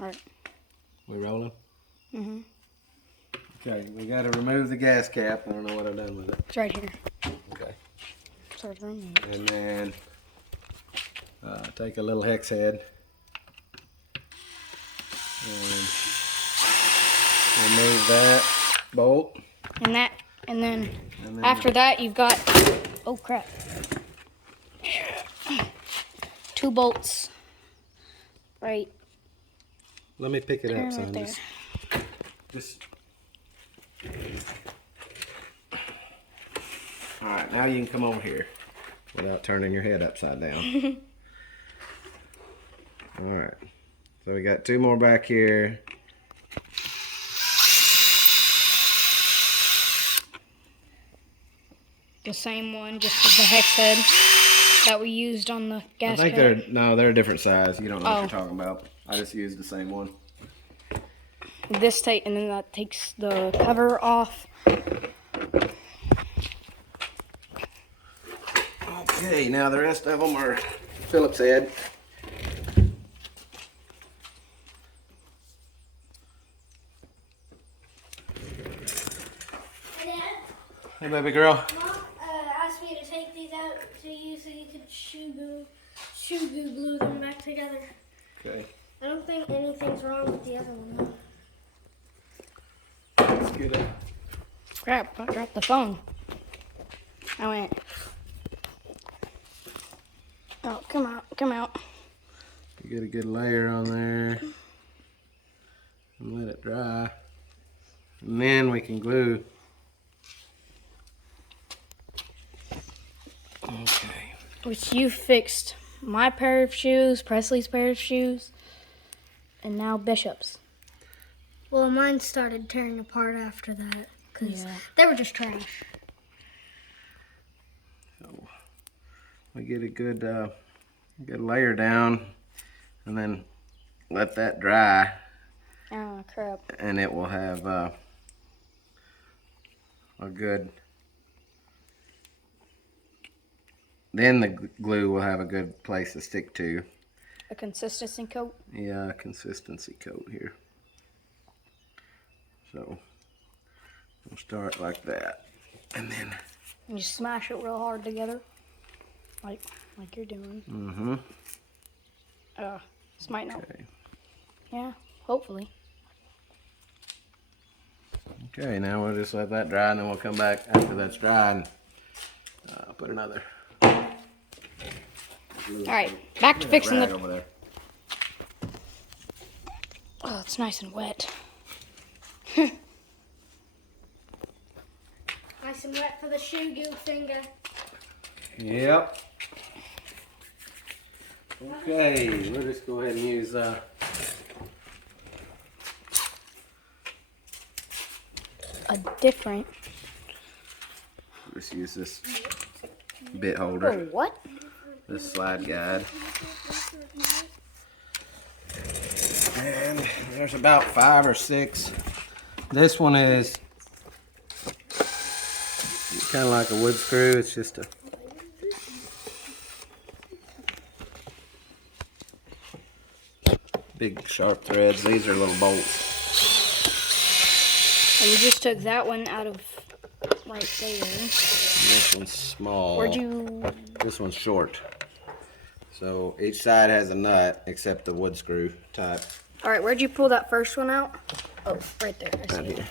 All right. We rolling? Mm-hmm. Okay, we got to remove the gas cap. I don't know what I've done with it. It's right here. Okay. So it's removed. And then take a little hex head and remove that bolt. And then after that, you've got, oh crap, 2 bolts. Right. Let me pick it up, son. Right there. Just. All right, now you can come over here without turning your head upside down. All right. So we got 2 more back here. The same one, just with the hex head that we used on the gas I think cap. they're a different size. You don't know what you're talking about. I just used the same one. This tape, and then that takes the cover off. Okay, now the rest of them are Phillips head. Hey, baby girl. Mom asked me to take these out to you so you could shoe glue them back together. Okay. I don't think anything's wrong with the other one though. Let's get it. Crap, I dropped the phone. I went. Oh, come out, come out. You get a good layer on there. And let it dry. And then we can glue. Okay. Which you fixed my pair of shoes, Presley's pair of shoes, and now Bishop's. Well, mine started tearing apart after that because they were just trash. So we get a good layer down, and then let that dry. Oh crap! And it will have a good. Then the glue will have a good place to stick to. A consistency coat? Yeah, consistency coat here. So we'll start like that. And then you smash it real hard together. Like you're doing. Mm-hmm. This might not. Okay. Yeah, hopefully. Okay, now we'll just let that dry, and then we'll come back after that's dry and put another. Alright, back to fixing the... Over there. Oh, it's nice and wet. Nice and wet for the shoe glue finger. Yep. Okay, we'll just go ahead and use A different... just use this bit holder. Oh, what? This slide guide. And there's about 5 or 6. This one is kind of like a wood screw. It's just a big sharp threads. These are little bolts. And you just took that one out of right there. And this one's small. Where'd you... This one's short. So each side has a nut except the wood screw type. Alright, where'd you pull that first one out? Oh, right there. I see Right it. here.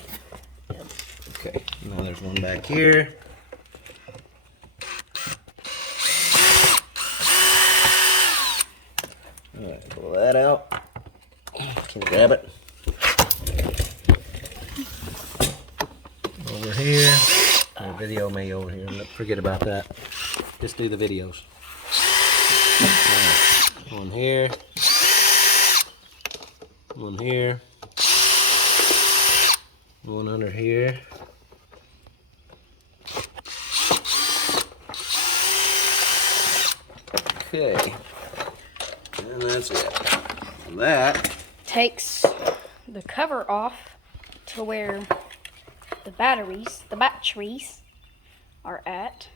Yep. Okay, now there's one back here. Alright, pull that out. Can you grab it? Over here. The video me over here. Forget about that. Just do the videos. Right. One here. One here. One under here. Okay. And that's it. That takes the cover off to where the batteries are at.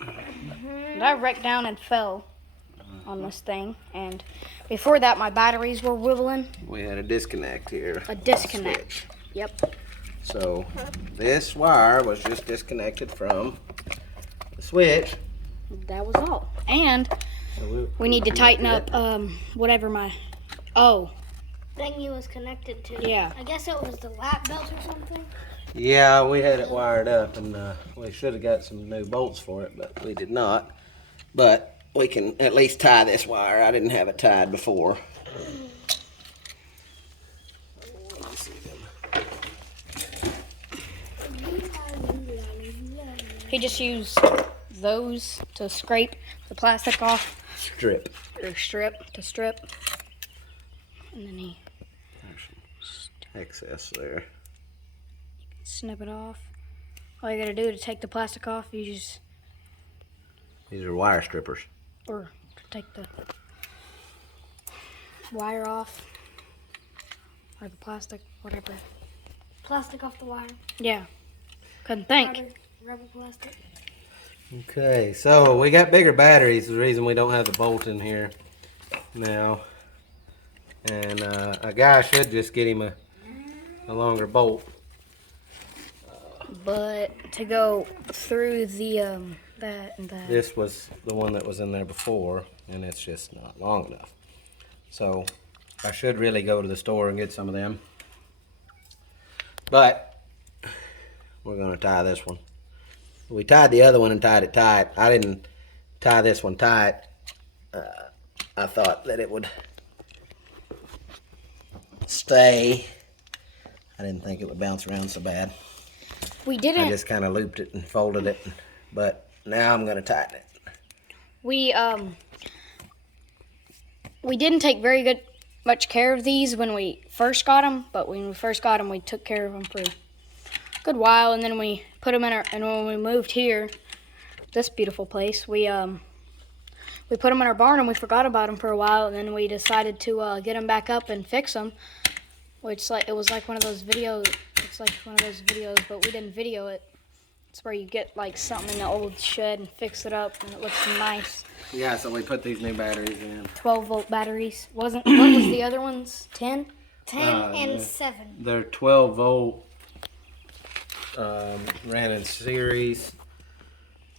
And I wrecked down and fell on this thing, and Before that, my batteries were wibbling. We had a disconnect here. A disconnect. Switch. Yep. So this wire was just disconnected from the switch. That was all. And So we need to tighten up whatever my Thing he was connected to. Yeah. I guess it was the lap belt or something. Yeah, we had it wired up, and we should have got some new bolts for it, but we did not. But we can at least tie this wire. I didn't have it tied before. Let me see them. He just used those to scrape the plastic off. Strip. Or strip to strip. And then he Excess there. snip it off. All you gotta do to take the plastic off, you just These are wire strippers. or to take the wire off or the plastic, whatever. Plastic off the wire. Yeah. Couldn't think. Rubber plastic. Okay, so we got bigger batteries. The reason we don't have the bolt in here now. And a guy should just get him a longer bolt. But to go through the that and that. This was the one that was in there before, and it's just not long enough. So I should really go to the store and get some of them. But we're gonna tie this one. We tied the other one and tied it tight. I didn't tie this one tight. I thought that it would stay. I didn't think it would bounce around so bad. We I didn't. just kind of looped it and folded it, but now I'm gonna tighten it. We didn't take very much care of these when we first got them, but when we first got them, we took care of them for a good while, and then we put them in our. And when we moved here, this beautiful place, we put them in our barn and we forgot about them for a while, and then we decided to get them back up and fix them. Which it was like one of those videos. It's like one of those videos, but we didn't video it. It's where you get like something in the old shed and fix it up, and it looks nice. Yeah, so we put these new batteries in. 12-volt batteries. What was the other ones? 10? 10 and 7. They're 12 volt. Ran in series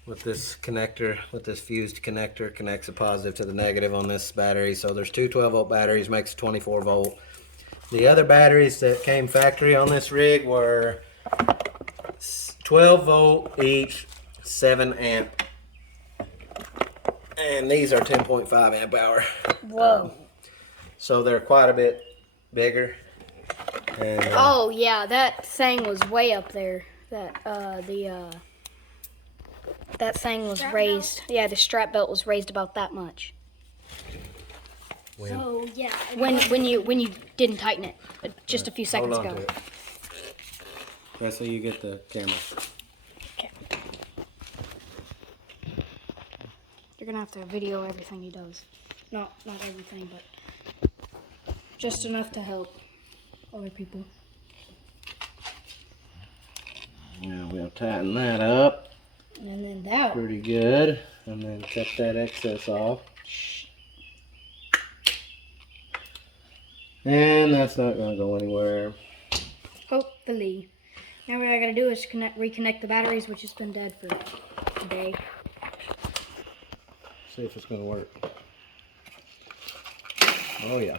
with this connector, with this fused connector, connects a positive to the negative on this battery. So there's two 12 volt batteries, makes 24 volt. The other batteries that came factory on this rig were 12 volt each, 7 amp. And these are 10.5 amp hour. Whoa. So they're quite a bit bigger. And, Oh yeah, that thing was way up there. That that thing was Strap raised. Yeah, the strap belt was raised about that much. So yeah. When you didn't tighten it, just a few seconds hold on ago. to it. That's so you get the camera. Okay. You're gonna have to video everything he does. Not everything, but just enough to help other people. Now we'll tighten that up And then that. pretty good, and then cut that excess off. And that's not gonna go anywhere. Hopefully. Now what I gotta do is reconnect the batteries, which has been dead for a day. See if it's gonna work. Oh yeah.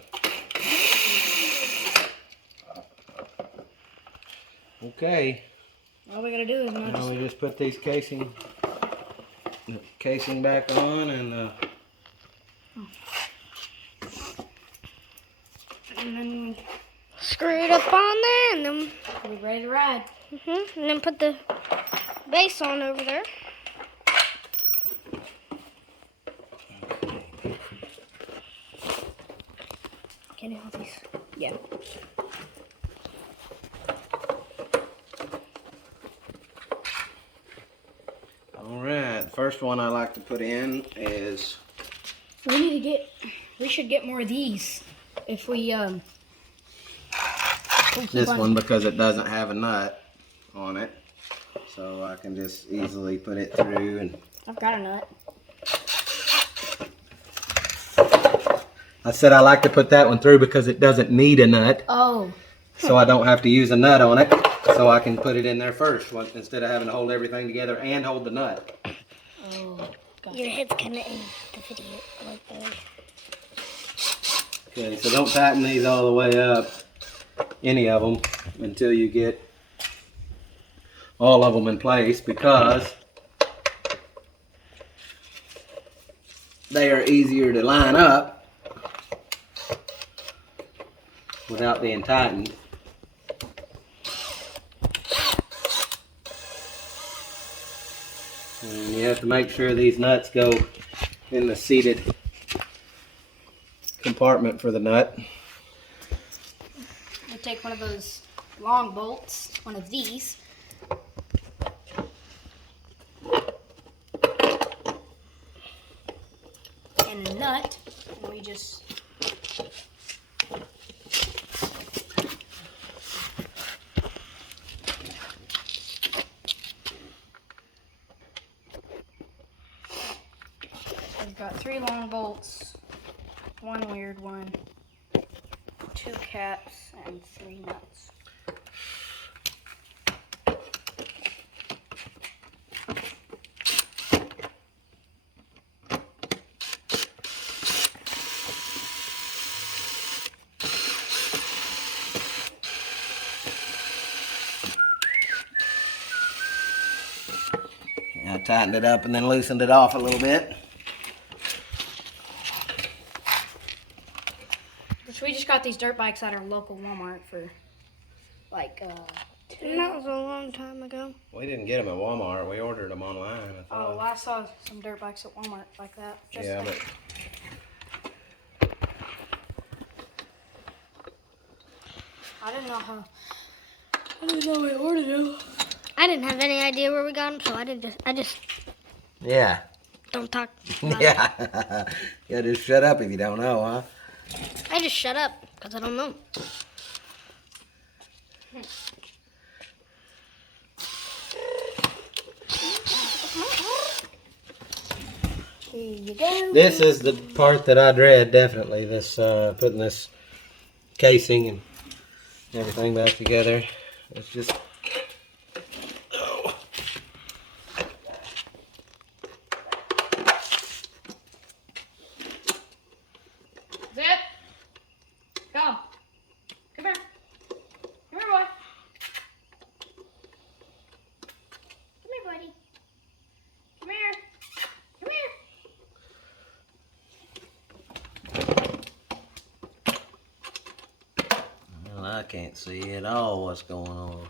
Okay. All we gotta do is Now we just put these casing back on, and then Screw it up on there and then we're ready to ride. and then put the base on over there. Can you hold these? Yeah. alright, first one I like to put in is We should get more of these if we we'll keep this on- one, because it doesn't have a nut on it, so I can just easily put it through. And I've got a nut. I said I like to put that one through because it doesn't need a nut. Oh. So I don't have to use a nut on it. So I can put it in there first instead of having to hold everything together and hold the nut. Oh. Gotcha. Your head's kind of in the video. Like that. Okay, so don't tighten these all the way up, any of them, until you get all of them in place, because they are easier to line up without being tightened. And you have to make sure these nuts go in the seated compartment for the nut. We take one of those long bolts, one of these. And a nut, and we just we've got 3 long bolts, 1 weird one, 2 caps, and 3 nuts. I tightened it up and then loosened it off a little bit. We just got these dirt bikes at our local Walmart for like That was a long time ago. We didn't get them at Walmart. We ordered them online. I oh, thought. well, I saw some dirt bikes at Walmart like that. Just Yeah, but I didn't know we ordered them. I didn't have any idea where we got them, so I just yeah. don't talk about it. Yeah. You just shut up if you don't know, huh? I just shut up because I don't know. Here you go. This is the part that I dread, definitely. This putting this casing and everything back together. It's just Zip. Come. Come here. Come here, boy. Come here, buddy. Come here. Come here. well, I can't see at all what's going on.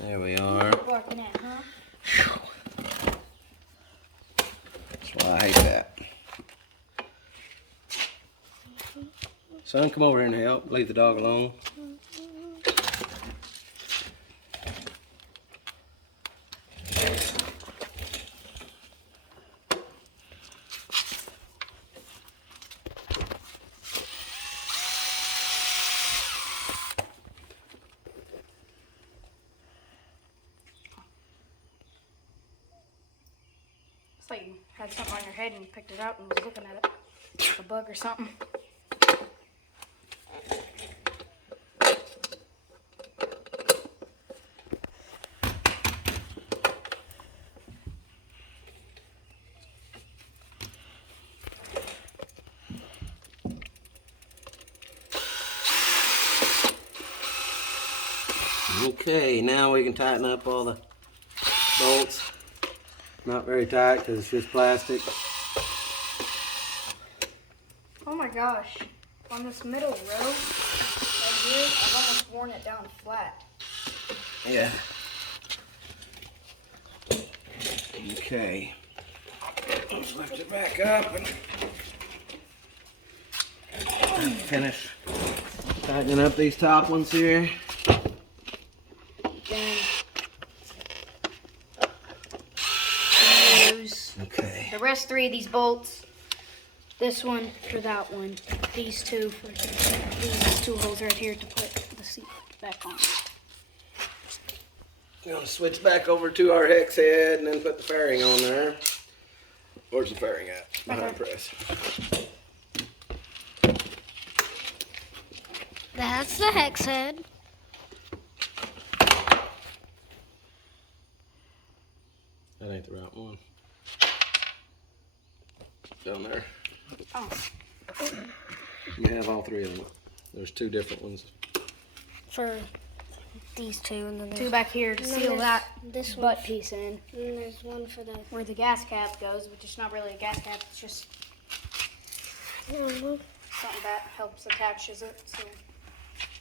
There we are. Working at, huh? That's why I hate that. Son, come over here and help. Leave the dog alone. It's like you had something on your head and you picked it out and was looking at it. Like a bug or something. Okay, now we can tighten up all the bolts. Not very tight because it's just plastic. Oh my gosh. On this middle row right here, I've almost worn it down flat. Yeah. Okay. Let's lift it back up and finish tightening up these top ones here. Then use Okay. the rest 3 of these bolts. This one for that one. These 2 for these 2 holes right here to put the seat back on. We're going to switch back over to our hex head and then put the fairing on there. Where's the fairing at? Behind Okay. press. That's the hex head. That ain't the right one. Down there. Oh. You have all three of them. There's two different ones. For these two, and then Two back here to seal that this one. butt piece in. And there's one for the. Where the gas cap goes, which is not really a gas cap, it's just something that helps attaches it. So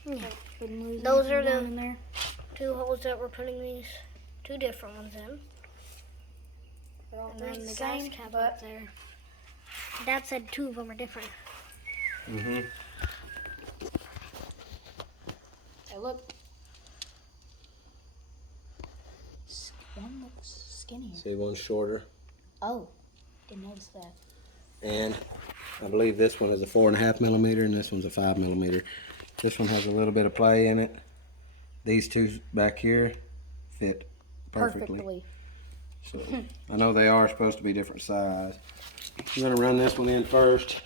Those are the in there. two holes that we're putting these two different ones in. They're all And three then the same, gas cap but up there. Dad said two of them are different. Mm-hmm. they look. One looks skinnier. See, one's shorter. Oh, didn't notice that. And I believe this one is a 4.5 millimeter and this one's a 5 millimeter. This one has a little bit of play in it. These two back here fit perfectly. So I know they are supposed to be different size. I'm gonna run this one in first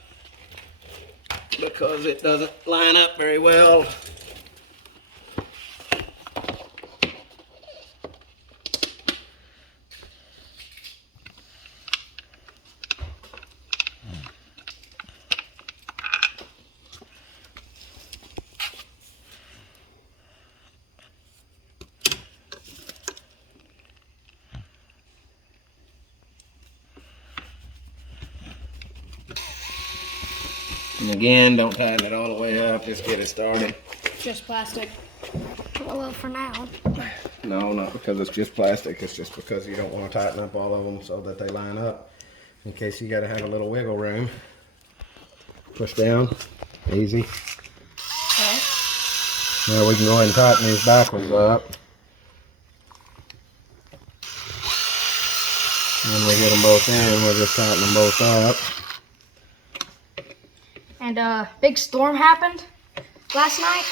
because it doesn't line up very well. And again, don't tighten it all the way up, just get it started. Just plastic. Well, for now. No, not because it's just plastic, it's just because you don't want to tighten up all of them so that they line up. In case you gotta have a little wiggle room. Push down, easy. Okay. Now we can go ahead and tighten these back ones up. When we get them both in, we'll just tighten them both up. And big storm happened last night,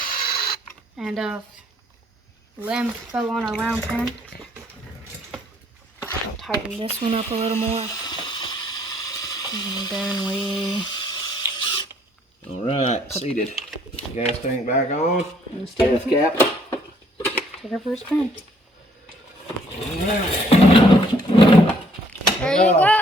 and limb fell on our round pin. I'll tighten this one up a little more, and then we All right, seated. Gas tank back on. let's take Gas cap. our first pin. All right. There you go.